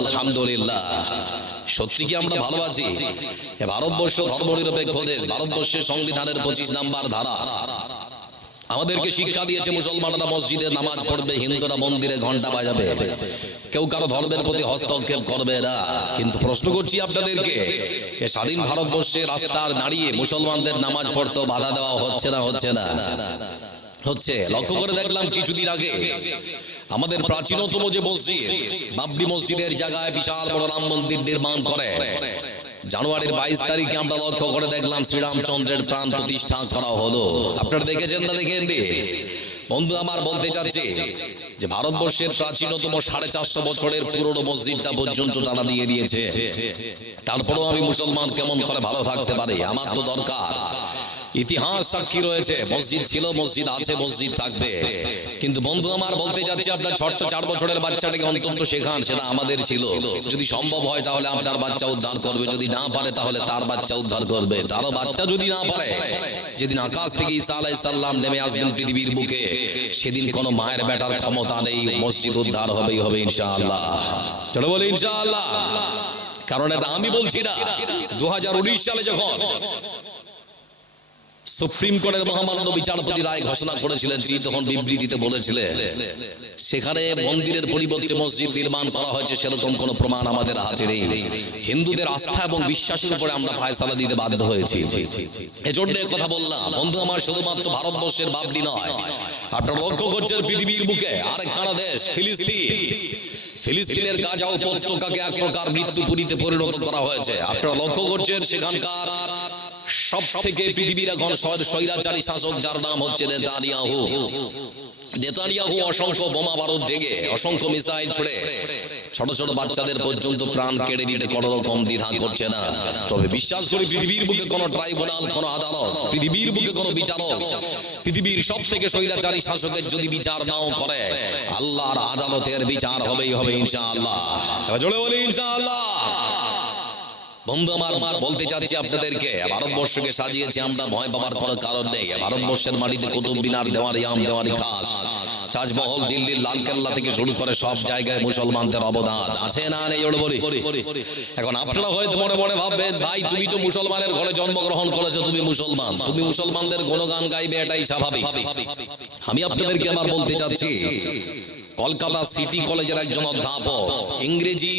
আলহামদুলিল্লাহ। সত্যি কি আমরা ভালো আছি? ভারতবর্ষ ধর্মনিরপেক্ষ দেশ। ভারতবর্ষের সংবিধানের 25 নম্বর ধারা আমাদেরকে শিক্ষা দিয়েছে মুসলমানরা মসজিদে নামাজ পড়বে, হিন্দুরা মন্দিরে ঘন্টা বাজাবে, কেউ কারো ধর্মের প্রতি হস্তক্ষেপ করবে না। কিন্তু প্রশ্ন করছি আপনাদেরকে, স্বাধীন ভারতবর্ষে রাস্তার দাঁড়িয়ে মুসলমানদের নামাজ পড়তে বাধা দেওয়া হচ্ছে না? হচ্ছে না? হচ্ছে। লক্ষ্য করে দেখলাম কিছুদিন আগে আমাদের প্রাচীনতম যে মসজিদ বাবরি মসজিদের জায়গায় বিশাল বড় রাম মন্দির নির্মাণ করে জানুয়ারির 22 তারিখে আমরা লক্ষ্য করে দেখলাম শ্রীরামচন্দ্রের প্রাণ প্রতিষ্ঠা করা হলো। আপনারা দেখেছেন না? দেখেননি? বন্ধু আমার বলতে চাচ্ছি যে ভারতবর্ষের প্রাচীনতম 450 বছরের পুরনো মসজিদটা পর্যন্ত তারা নিয়ে নিয়েছে। তারপরেও আমি মুসলমান কেমন করে ভালো থাকতে পারি? আমার তো দরকার। ইতিহাস সাক্ষী রয়েছে, মসজিদ ছিল, মসজিদ আছে, মসজিদ থাকবে। কিন্তু বন্ধু আমার বলতে যাচ্ছি, আপনার ছোট্ট 4 বছরের বাচ্চাটাকে অন্তত শেখান সেটা আমাদের ছিল। যদি সম্ভব হয় তাহলে আপনার বাচ্চা উদ্ধার করবে, যদি না পারে তাহলে তার বাচ্চা উদ্ধার করবে। তারও বাচ্চা যদি না পারে, যেদিন আকাশ থেকে ঈসা আলাইহিস সালাম নেমে আসবেন পৃথিবীর বুকে, সেদিন কোনো মায়ের বেটার ক্ষমতা নেই, মসজিদ উদ্ধার হবেই হবে ইনশাআল্লাহ। চলো বলি ইনশাআল্লাহ। কারণ এটা আমি বলছি না, 2019 সালে যখন সুপ্রিম কোর্টের মহামান্য বিচারপতি রায় ঘোষণা করেছিলেন, তিনি তখন বিবৃতিতে বলেছিলেন সেখানে মন্দিরের পরিবর্তে মসজিদ নির্মাণ করা হয়েছে, সেরকম কোনো প্রমাণ আমাদের হাতে নেই। হিন্দুদের আস্থা এবং বিশ্বাসের উপরে আমরা ফায়সালা দিতে বাধ্য হয়েছি। এজন্য কথা বললাম বন্ধু আমার, শুধুমাত্র ভারতবর্ষের বাবরি নয়, আপনারা লক্ষ্য করছেন পৃথিবীর বুকে আরেকখানা দেশ ফিলিস্তিন, ফিলিস্তিনের গাজা উপত্যকাকে এক প্রকার মৃত্যুপুরীতে পরিণত করা হয়েছে। আপনারা লক্ষ্য করছেন সেখানকার সব থেকে পৃথিবীর এখন স্বৈরাচারী শাসক, যার নাম হচ্ছে নেতানিয়াহু। নেতানিয়াহু অসংখ্য বোমা বারুদ ঢেকে, অসংখ্য মিসাইল ছুড়ে ছোট ছোট বাচ্চাদের পর্যন্ত প্রাণ কেড়ে নিতে কোনো রকম দ্বিধা করছে না। তবে বিশ্বাস করি পৃথিবীর বুকে কোনো ট্রাইব্যুনাল, কোনো আদালত, পৃথিবীর বুকে কোনো বিচারক পৃথিবীর সব থেকে স্বৈরাচারী শাসকের যদি বিচার নাও করে, আল্লাহর আদালতের বিচার হবেই হবে ইনশাআল্লাহ। জোরে বলি ইনশাআল্লাহ। বন্ধু আমার বলতে চাচ্ছি আপনাদেরকে, ভারতবর্ষকে সাজিয়েছি আমরা, ভয় পাওয়ার কোনো কারণ নেই। ভারতবর্ষের মাটিতে কুতুব মিনার, দেওয়ারিয়াম, দেওয়ারি খাস, তাজমহল, দিল্লির লালকেল্লা থেকে শুরু করে সব জায়গায় মুসলমানদের অবদান আছে না নেই? বলি। এখন আপনারা হয়তো মনে মনে ভাববেন, ভাই তুমি তো মুসলমানের ঘরে জন্মগ্রহণ করেছো, তুমি মুসলমান, তুমি মুসলমানদের গুণগান গাইবে, এটাই স্বাভাবিক। আমি আপনাদেরকে আমার বলতে চাচ্ছি, কলকাতা সিটি কলেজের একজন অধ্যাপক, ইংরেজি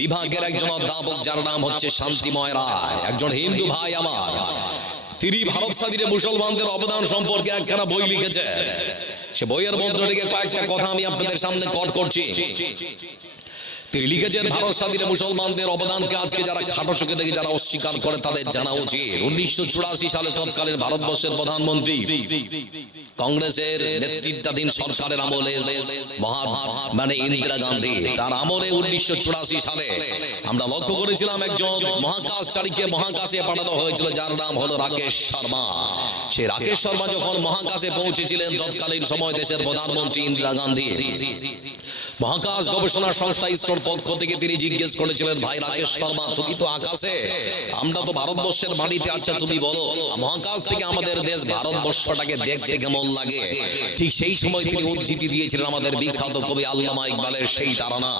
বিভাগের একজন অধ্যাপক, যার নাম হচ্ছে শান্তিময় রায়, একজন হিন্দু ভাই আমার, তিনি ভারত স্বাধীনে মুসলমানদের অবদান সম্পর্কে একখানা বই লিখেছে। সে বইয়ের মধ্যে থেকে কয়েকটা কথা আমি আপনাদের সামনে কোট করছি। তিনি লিখেছেন, ভারত স্বাধীনে মুসলমানদের অবদানকে আজকে যারা খাটো চোখে দেখে যারা অস্বীকার করে, তাদের জানা উচিত 1984 সালে তৎকালীন ভারতবর্ষের প্রধানমন্ত্রী কংগ্রেসের নেতৃত্বাধীন সরকারের আমলে মানে ইন্দিরা গান্ধী, তার আমলে 1984 সালে আমরা লক্ষ্য করেছিলাম একজন মহাকাশচারীকে মহাকাশে পাঠানো হয়েছিল, যার নাম হলো রাকেশ শর্মা। সেই রাকেশ শর্মা যখন মহাকাশে পৌঁছেছিলেন, তৎকালীন সময় দেশের প্রধানমন্ত্রী ইন্দিরা গান্ধী মহাকাশ গবেষণা সংস্থা ইসরোর পক্ষ থেকে তিনি জিজ্ঞেস করেছিলেন, ভাই রাকেশ শর্মা, তুমি তো আকাশে, আমরা তো ভারতবর্ষের মাটিতে, আচ্ছা তুমি বলো মহাকাশ থেকে আমাদের দেশ ভারতবর্ষটাকে দেখতে কেমন লাগে? ঠিক সেই সময় তিনি উদ্ধৃতি দিয়েছিলেন আমাদের বিখ্যাত কবি আল্লামা ইকবালের সেই তারানা,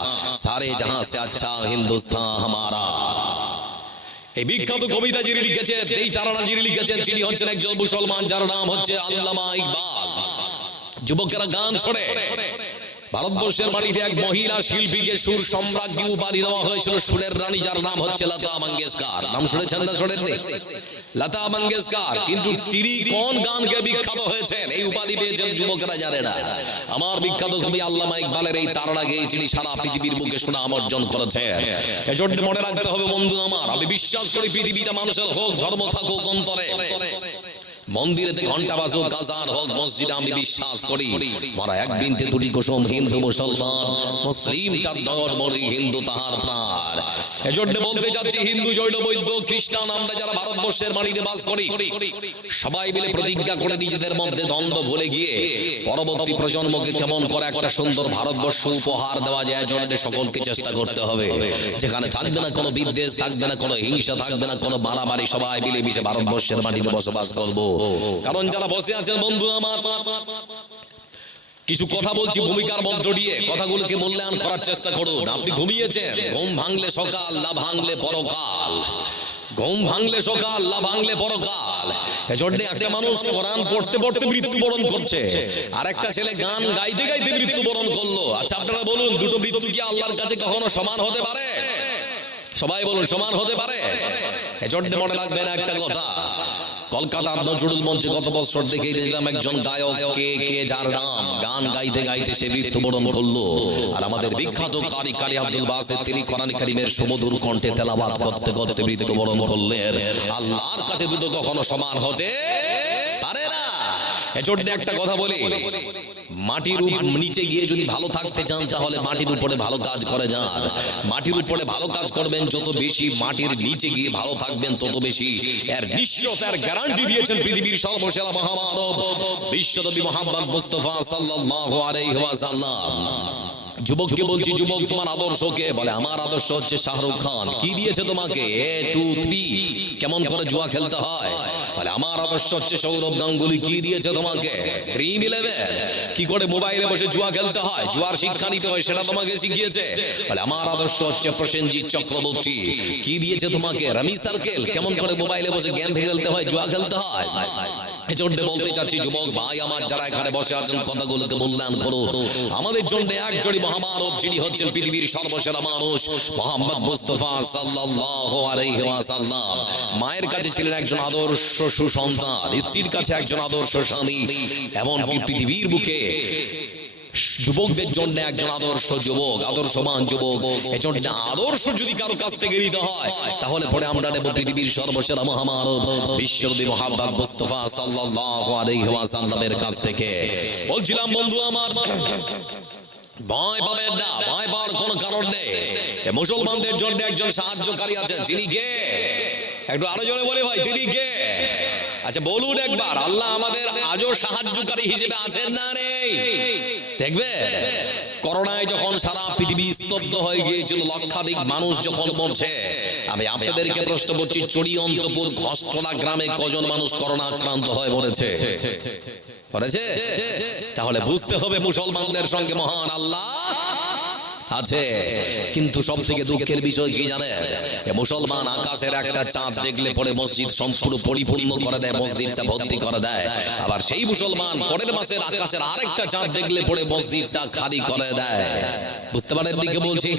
সারে জাহাঁ সে আচ্ছা হিন্দুস্তান হামারা। এই বিখ্যাত কবিতা যিনি লিখেছেন, এই তারানা যিনি লিখেছেন, তিনি হচ্ছেন একজন মুসলমান, যার নাম হচ্ছে আল্লামা ইকবাল। যুবকেরা গান শোনে, ভারতবর্ষের মাটিতে এক মহিলা শিল্পীকে সুর সম্রাজ্ঞী উপাধি দেওয়া হয়েছিল, সুরের রানী, যার নাম হচ্ছে লতা মঙ্গেশকর। নাম শুনেছেন না? শোনেননি? লতা মঙ্গেশকর। কিন্তু তিনি কোন গানকে বিখ্যাত হয়েছেন, এই উপাধি পেয়েছেন, যুবকেরা জানে না। আমার বিখ্যাত কবি আল্লামা ইকবালের এই তারানা গেয়ে তিনি সারা পৃথিবীর বুকে সুনাম অর্জন করেছেন। এজন্য মনে রাখতে হবে বন্ধু আমার, আমি বিশ্বাস করি পৃথিবীটা মানুষের হোক, ধর্ম থাকুক অন্তরে, মন্দিরেতে ঘন্টা বাজুক, আজান হোক, মসজিদে আমি বিশ্বাস করি মারা এক বৃন্তে দুটি কুসুম, হিন্দু মুসলমান, মুসলিম তার ধর্ম, হিন্দু তাহার প্রাণ। এজন্য বলতে যাচ্ছি, হিন্দু, জৈন, বৌদ্ধ, খ্রিস্টান, আমরা যারা ভারতবর্ষের মাটিতে বাস করি, সবাই মিলে প্রতিজ্ঞা করে নিজেদের মধ্যে দ্বন্দ্ব ভুলে গিয়ে পরবর্তী প্রজন্মকে কেমন করে একটা সুন্দর ভারতবর্ষ উপহার দেওয়া যায়, জন্য সকলকে চেষ্টা করতে হবে। যেখানে থাকবে না কোনো বিদ্বেষ, থাকবে না কোনো হিংসা, থাকবে না কোনো মারামারি, সবাই মিলে মিশে ভারতবর্ষের মাটিতে বসবাস করবো। কারণ যারা বসে আছেন বন্ধু আমার, কিছু কথা বলছি ভূমিকার মন্ত্র দিয়ে, কথাগুলোকে মূল্যায়ন করার চেষ্টা করুন। আপনি ঘুমিয়েছেন, ঘুম ভাঙলে সকাল, না ভাঙলে পরকাল। ঘুম ভাঙলে সকাল, না ভাঙলে পরকাল। এজন্য একটা মানুষ কোরআন পড়তে পড়তে মৃত্যুবরণ করছে, আর একটা ছেলে গান গাইতে গাইতে মৃত্যুবরণ করলো। আচ্ছা আপনারা বলুন, দুটো মৃত্যু কি আল্লাহর কাছে কখনো সমান হতে পারে? সবাই বলুন, সমান হতে পারে? এজন্য মনে রাখবেন একটা কথা, কলকাতার নজরুল মঞ্চে গত বছর দেখে দেখলাম একজন গায়ক, কে যার নাম, গান গাইতে গাইতে সে মৃত্যুবরণ করলো। আর আমাদের বিখ্যাত কারি আব্দুল বাসিত, তিনি কোরআন কারীমের সুমধুর কণ্ঠে তেলাওয়াত করতে করতে মৃত্যুবরণ করলেন। আল্লাহর কাছে দুটো কখনো সমান হতে পারে না। এজন্য একটা কথা বলি, মাটির নিচে গিয়ে যদি ভালো থাকতে চান তাহলে মাটির উপরে ভালো কাজ করে যান। মাটির উপরে ভালো কাজ করবেন যত বেশি, মাটির নিচে গিয়ে ভালো থাকবেন তত বেশি। এর নিশ্চয়তার গ্যারান্টি দিয়েছেন পৃথিবীর সর্বসেরা মহামানব বিশ্বনবী মুহাম্মদ মুস্তাফা সাল্লাল্লাহু আলাইহি ওয়াসাল্লাম। যুবককে বলছি, যুবক তোমার আদর্শ কে? বলে আমার আদর্শ হচ্ছে শাহরুখ খান। কি দিয়েছে তোমাকে? 1 2 3 কেমন করে জুয়া খেলতে হয়? বলে আমার আদর্শ হচ্ছে সৌরভ গাঙ্গুলি। কি দিয়েছে তোমাকে? ড্রিম 11 কি করে মোবাইলে বসে জুয়া খেলতে হয়, জুয়ার শিক্ষা নিতে হয়, সেটা তোমাকে শিখিয়েছে। বলে আমার আদর্শ হচ্ছে প্রসেনজিৎ চক্রবর্তী। কি দিয়েছে তোমাকে? রামি সার্কেল, কেমন করে মোবাইলে বসে গেম খেলতে হয়, জুয়া খেলতে হয়। এজন্য বলতে চাচ্ছি যুবক ভাই আমার, যারা এখানে বসে আছেন কথাগুলোকে মূল্যায়ন করো। আমাদের জন্য একজনই মহামানব, যিনি হচ্ছেন পৃথিবীর সর্বসেরা মানুষ মুহাম্মদ মুস্তাফা সাল্লাল্লাহু আলাইহি ওয়াসাল্লাম। মায়ের কাছে ছিলেন একজন আদর্শ সুসন্তান, স্ত্রীর কাছে একজন আদর্শ স্বামী, এমনকি পৃথিবীর বুকে যুবকদের জন্য একজন আদর্শ যুবক, আদর্শমান যুবক। এজন্য আদর্শ যদি কারো কাছ থেকে নিতে হয় তাহলে পরে আমরা নেব পৃথিবীর সর্বসেরা মহামানব বিশ্বনবী মুহাম্মদ মুস্তাফা সাল্লাল্লাহু আলাইহি ওয়াসাল্লামের কাছ থেকে। বলছিলাম বন্ধু আমার, ভয় পাবেন না, ভয় পাওয়ার কোনো কারণ নেই। মুসলমানদের জন্য একজন সাহায্যকারী আছেন, তিনি কে? একটু আরো জোরে বলে ভাই, তিনি কে? আচ্ছা বলুন একবার, আল্লাহ আমাদের আজও সাহায্যকারী হিসেবে আছেন না নেই? দেখবে করোনায় যখন সারা পৃথিবী স্তব্ধ হয়ে গিয়েছিল, লক্ষাধিক মানুষ যখন মরছে, আমি আপনাদেরকে প্রশ্ন করছি, চড়িয়ন্তপুর ঘষ্টলা গ্রামে কজন মানুষ করোনা আক্রান্ত হয়ে মরেছে? তাহলে বুঝতে হবে মুসলমানদের সঙ্গে মহান আল্লাহ আছে। কিন্তু সব থেকে দুঃখের বিষয় কি জানেন? মুসলমান আকাশের একটা চাঁদ দেখলে পরে মসজিদ সম্পূর্ণ পরিপূর্ণ করে দেয়, মসজিদটা ভর্তি করে দেয়। আবার সেই মুসলমান পরের মাসের আকাশের আরেকটা চাঁদ দেখলে পরে মসজিদটা খালি করে দেয়। বুঝতে পারেন দিকে বলছি?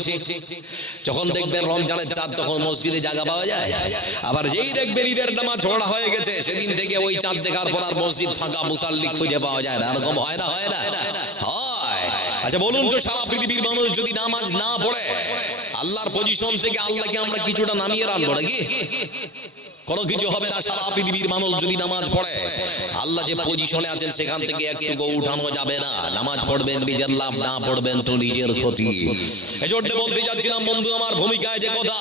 যখন দেখবেন রমজানের চাঁদ তখন মসজিদে জায়গা পাওয়া যায়, আবার যেই দেখবেন ঈদের নামাজ পড়া হয়ে গেছে সেদিন থেকে ওই চাঁদ দেখার পর আর মসজিদ ফাঁকা, মুসাল্লি খুঁজে পাওয়া যায় না। এরকম হয় না? হয় না? হয়। আচ্ছা বলুন তো, সারা পৃথিবীর মানুষ যদি নামাজ না পড়ে, আল্লাহর পজিশন থেকে আল্লাহকে আমরা কিছুটা নামিয়ে রাখবো নাকি? কোনো কিছু হবে না। সারা পৃথিবীর মানুষ যদি নামাজ পড়ে, আল্লাহ যে পজিশনে আছেন সেখান থেকে একটু উঠানো যাবে না। নামাজ পড়বেন নিজের লাভ, না পড়বেন তো নিজের ক্ষতি। এজন্য বলতে যাচ্ছিলাম বন্ধু আমার, ভূমিকায় যে কথা,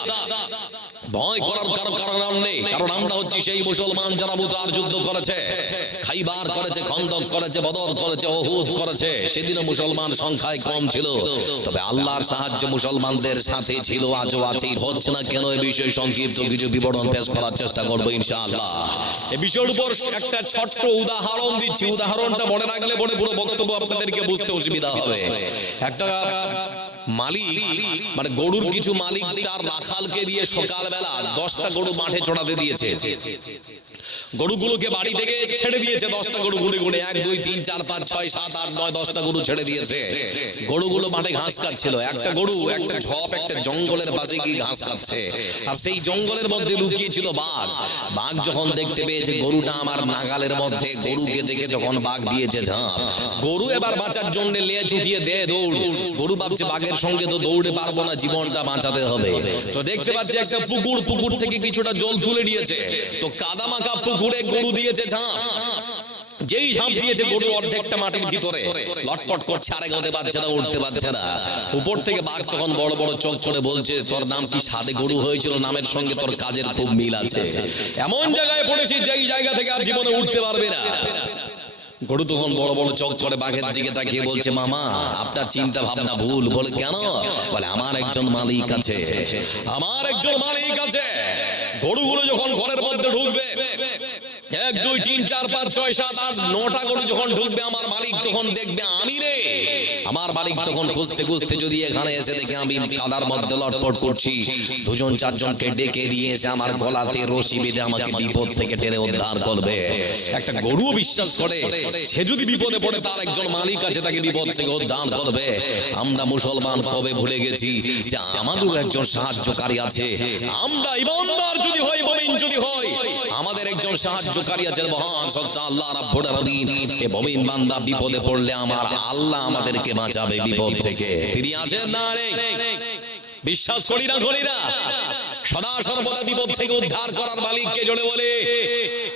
ভয় করার কারো কারণ নেই। কারণ আমরা হচ্ছি সেই মুসলমান যারা মুতার যুদ্ধ করেছে, খাইবার করেছে, খন্দক করেছে, বদর করেছে, উহুদ করেছে। সেদিনও মুসলমান সংখ্যায় কম ছিল, তবে আল্লাহর সাহায্য মুসলমানদের সাথে ছিল, আজও আছে। হচ্ছে না কেন এই বিষয়ে সংক্ষিপ্ত কিছু বিবরণ পেশ করার চেষ্টা করবো ইনশাআল্লাহ। এই বিষয়ের উপর একটা ছোট্ট উদাহরণ দিচ্ছি, উদাহরণটা মনে রাখলে পরে পুরো বক্তব্য আপনাদেরকে বুঝতে অসুবিধা হবে। একটা মালিক, মানে গরুর কিছু মালিক তার রাখালকে দিয়ে সকালবেলা 10টা গরু মাঠে চড়াতে দিয়েছে। গরুগুলোকে বাড়ি থেকে ছেড়ে দিয়েছে, 10টা গরু গুনে গুনে 1 2 3 4 5 6 7 8 9 10টা গরু ছেড়ে দিয়েছে। গরুগুলো মাঠে ঘাস খাচ্ছিল। একটা গরু একটা ঝোপ, একটা জঙ্গলের পাশে গিয়ে ঘাস খাচ্ছে, আর সেই জঙ্গলের মধ্যে লুকিয়ে ছিল বাঘ। বাঘ যখন দেখতে পেয়েছে গরুটা আমার নাগালের মধ্যে, গরুকে দেখে যখন বাঘ দিয়েছে ঝাঁপ, গরু এবার বাঁচার জন্য লেজ উঠিয়ে দে দৌড়। গরু ভাবছে বাঘের সঙ্গে তো দৌড়ে পারবো না, জীবনটা বাঁচাতে হবে। তো দেখতে পাচ্ছে একটা পুকুর, পুকুর থেকে কিছুটা জল তুলে নিয়েছে, তো কাদামাখা পুকুরে গরু দিয়েছে ঝাঁপ। যেই ঝাঁপ দিয়েছে গরু অর্ধেকটা মাটির ভিতরে লটপট করছে, আর এগোতে পারছে না, উঠতে পারছে না। উপর থেকে বাঘ তখন বড় বড় চোখ করে বলছে, তোর নাম কি সাদে গরু হয়েছিল? নামের সঙ্গে তোর কাজের খুব মিল আছে। এমন জায়গায় পড়েছিস যেই জায়গা থেকে আর জীবনে উঠতে পারবে না। গরু তখন বড় বড় চোখ করে বাঘের দিকে তাকিয়ে বলছে, মামা আপনার চিন্তা ভাবনা ভুল। বলে কেন? বলে আমার একজন মালিক আছে, আমার একজন মালিক আছে। গরুগুলো যখন ঘরের মধ্যে ঢুকবে, 1 2 3 4 5 6 7 8 9টা গরু যখন ঢুকবে আমার মালিক তখন দেখবে আমি রে। আমার মালিক তখন খুঁজতে খুঁজতে যদি এখানে এসে দেখে আমি কাদার মধ্যে লটপট করছি, দুজন চারজনকে ডেকে নিয়ে এসে আমার গলাতে রশি বেঁধে আমাকে বিপদ থেকে টেনে উদ্ধার করবে। একটা গরু বিশ্বাস করে সে যদি বিপদে পড়ে তার একজন মালিক আছে তাকে বিপদ থেকে উদ্ধার করবে। আমরা মুসলমান কবে ভুলে গেছি যে আমাদের একজন সাহায্যকারী আছে। আমরা ইমানদার যদি হই, মুমিন যদি হই, আমাদের একজন সাহায্যকারী আছে মহান সত্তা আল্লাহ রাব্বুল আলামিন। এই মুমিন বান্দা বিপদে পড়লে আমার আল্লাহ আমাদেরকে বাঁচাবে বিপদ থেকে। তিনি আছেন না নেই? বিশ্বাস করি না সদা সর্বদা বিপদ থেকে উদ্ধার করার মালিককে জোরে বলে,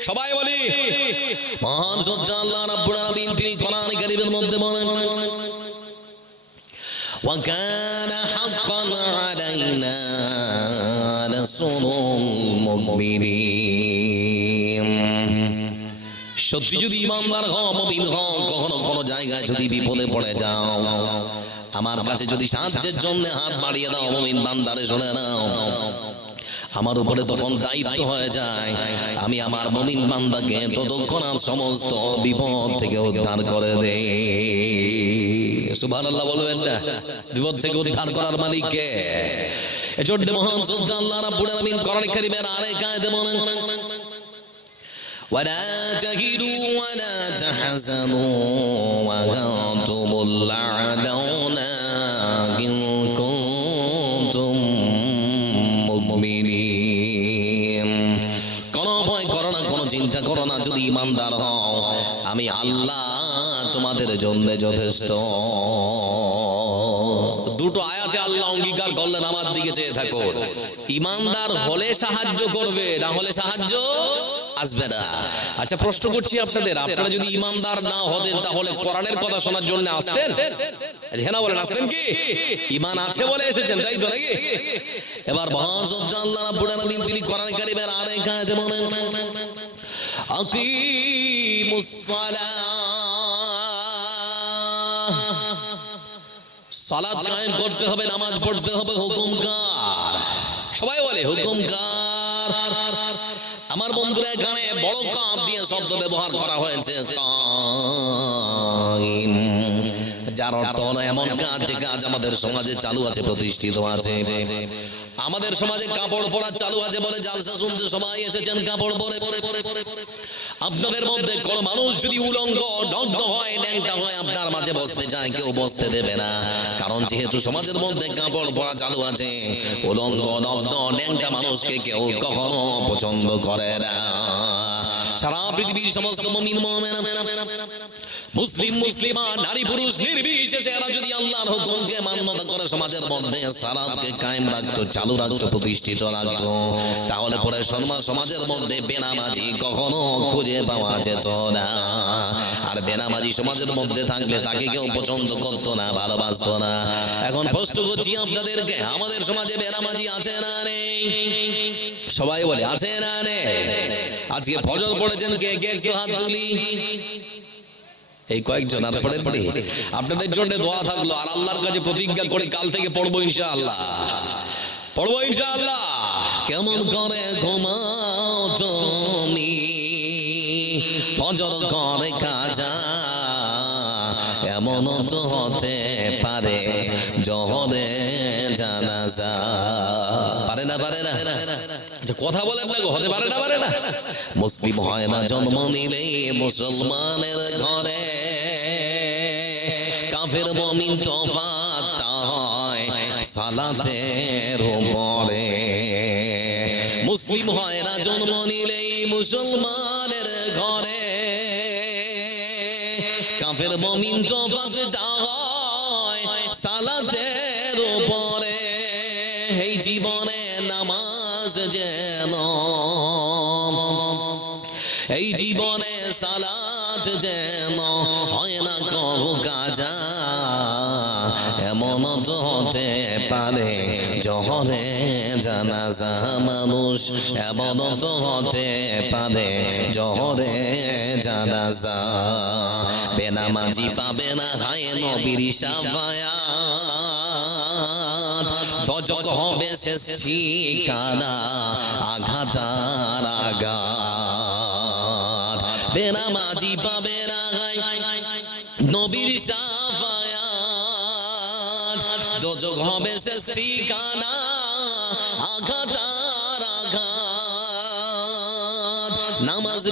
সবাই বলি মহান সত্তা আল্লাহ রাব্বুল আলামিন। তিনি কোরআন কারীমের মধ্যে বলেন وَكَانَ حَقًّا عَلَيْنَا نَصْرُ الْمُؤْمِنِينَ। সত্যি যদি ইমানদার হও, মুমিন হও, কখনো কোনো জায়গায় যদি বিপদে পড়ে যাও, আমার কাছে যদি সাহায্যের জন্য হাত বাড়িয়ে দাও, মুমিন বান্দারে শুনে নাও, আমার উপরে তখন দায়িত্ব হয়ে যায় আমি আমার মুমিন বান্দাকে ততক্ষণাৎ সমস্ত বিপদ থেকে উদ্ধার করে দেই। সুবহানাল্লাহ বলবেন না? বিপদ থেকে উদ্ধার করার মালিক কে? এজন্য মহান সত্তা আল্লাহ রাব্বুল আলামিন কোরআন কারীমের আরেক আয়াতে বলেন ولا تهنوا ولا تحزنوا وأنتم الأعلون إن كنتم মুমিনিন। কোনো ভয় করো না, কোনো চিন্তা করো না, যদি ইমানদার হও আমি আল্লাহ তোমাদের জন্য যথেষ্ট। দুটো আয়াতে আল্লাহ অঙ্গীকার করলেন আমার দিকে চেয়ে থাকো। ইমানদার হলে সাহায্য করবে, না হলে সাহায্য আসবে না। আচ্ছা প্রশ্ন করছি আপনাদের, আপনারা যদি ইমানদার না হতেন তাহলে কোরআনের কথা শোনার জন্য আসতেন? হ্যাঁ না বলেন, আসতেন কি? ঈমান আছে বলে এসেছেন, তাই তো নাকি? এবার মহান সত্তা আল্লাহ রাব্বুল আলামিন তিনি কোরআন কারীমের আরেক আয়াতে বলেন আকিমুস সালাহ, সালাত কায়েম করতে হবে, নামাজ পড়তে হবে। হুকুমকার, সবাই বলে হুকুমকার। আমার বন্ধুরা এখানে বড় কাপ দিয়ে শব্দ ব্যবহার করা হয়েছে কায়েম, যার অর্থ হলো এমন কাজ যে কাজ আমাদের সমাজে চালু আছে, প্রতিষ্ঠিত আছে। আমাদের সমাজে কাপড় পরা চালু আছে বলে জালসা শুনতে সবাই এসেছেন কাপড় পরে। আপনাদের মধ্যে কোন মানুষ যদি উলঙ্গ নগ্ন হয়, ন্যাংটা হয়, আপনার মাঝে বসতে চায়, কেউ বসতে দেবে না। কারণ যেহেতু সমাজের মধ্যে কাপড় পরা চালু আছে, উলঙ্গ নগ্ন ন্যাংটা মানুষকে কেউ কখনো পছন্দ করে না। সারা পৃথিবীর সমস্ত মুমিন মুমিনা, মুসলিম মুসলিমা, নারী পুরুষ নির্বিশেষে এরা যদি আল্লাহর হুকুমকে মান্যতা করে সমাজের মধ্যে সালাতকে কায়েম রাখতো, চালু রাখতো, প্রতিষ্ঠিত রাখতো, তাহলে পরে সমাজের মধ্যে বেনামাজি কখনো খুঁজে পাওয়া যেত না। আর বেনামাজি সমাজের মধ্যে থাকলে তাকে কেউ পছন্দ করতো না, ভালোবাসতো না। এখন প্রশ্ন করছি আপনাদেরকে, আমাদের সমাজে বেনামাজি আছে না নেই? সবাই বলে আছে না নেই? আজকে ফজর পড়েছেন কে কে? একটু হাত তুলি। এই কয়েকজন আর পড়ে পড়ে আপনাদের জন্য দোয়া থাকলো, আর আল্লাহর কাছে প্রতিজ্ঞা করে কাল থেকে পড়বো ইনশাআল্লাহ, পড়বো ইনশাআল্লাহ। কেমন করে ঘুমাও তুমি ফজর করে কাজা, এমন তো হতে পারে জোহরে জানাজা। পারে না? পারে না? কথা বলেন না, হতে পারে না? পারে না? মুসলিম হয় না জন্ম নিলে মুসলমানের ঘরে, কাফের মুমিন তফাৎ হয় সালাতের উপরে। মুসলিম হয় না জন্ম নিলেই মুসলমানের ঘরে, কাফের মুমিন তফাৎ হয় সালাতের উপরে। এই জীবনে নামাজ যেন, এই জীবনে সালাত যেন হয় না কবু কাজা, এমন তো হতে পারে জোহরে জানাজা। মানুষ এমন তো হতে পারে জোহরে জানাজা। বেনামাজি পাবে না হায় নবীর শাফায়াত, দজক হবে শেষ ঠিকানা আঘাতার আঘাত। বেনামাজি পাবে না নবীর শাফায়াত, দোজখ হবে শেষ ঠিকানা, আঘাত আর আঘাত। নামাজ